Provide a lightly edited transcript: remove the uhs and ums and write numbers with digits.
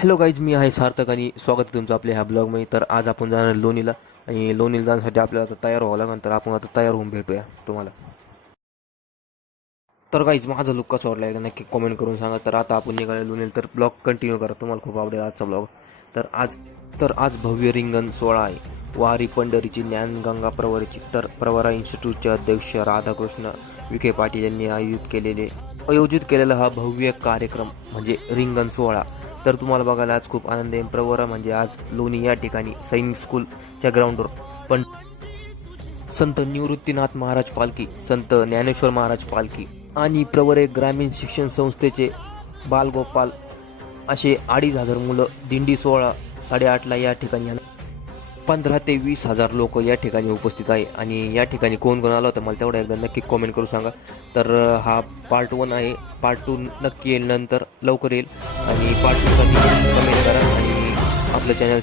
Hello guys, मी आहे सार्थक आणि स्वागत आहे तुमचं आपल्या ह्या ब्लॉगमध्ये. तर आज आपण जाणार लोणीला आणि लोणीला जाण्यासाठी आपल्याला आता तयार व्हावं लागेल. तर आपण आता तयार होऊन भेटूया तुम्हाला. तर गाईज, माझा लुक कसा वाटला एकदा नक्की कमेंट करून सांगा. तर आता आपण निघालो लोणीला, तर ब्लॉग कंटिन्यू करा, तुम्हाला खूप आवडेल आजचा ब्लॉग. तर आज भव्य रिंगण सोहळा आहे. वारी पंढरीची ज्ञानगंगा प्रवराची. तर प्रवरा इन्स्टिट्यूटचे अध्यक्ष राधाकृष्ण विखे पाटील यांनी आयोजित केलेला हा भव्य कार्यक्रम म्हणजे रिंगण सोहळा. तर तुम्हाला बघायला आज खूप आनंद आहे. प्रवरा म्हणजे आज लोणी या ठिकाणी सैनिक स्कूलच्या ग्राउंडवर पण संत निवृत्तीनाथ महाराज पालखी, संत ज्ञानेश्वर महाराज पालखी आणि प्रवरे ग्रामीण शिक्षण संस्थेचे बालगोपाल असे 2,500 मुलं दिंडी सोहळा 8:30ला या ठिकाणी 15 ते 20,000 लोक या ठिकाणी उपस्थित आहे. आणि या ठिकाणी कोण कोण आलं होतं मला तेवढं एकदा नक्की कमेंट करून सांगा. तर हा पार्ट 1 आहे. पार्ट 2 नक्की येईल, नंतर लवकर येईल. आणि पार्ट 2साठी कमेंट करा आणि आपलं चॅनल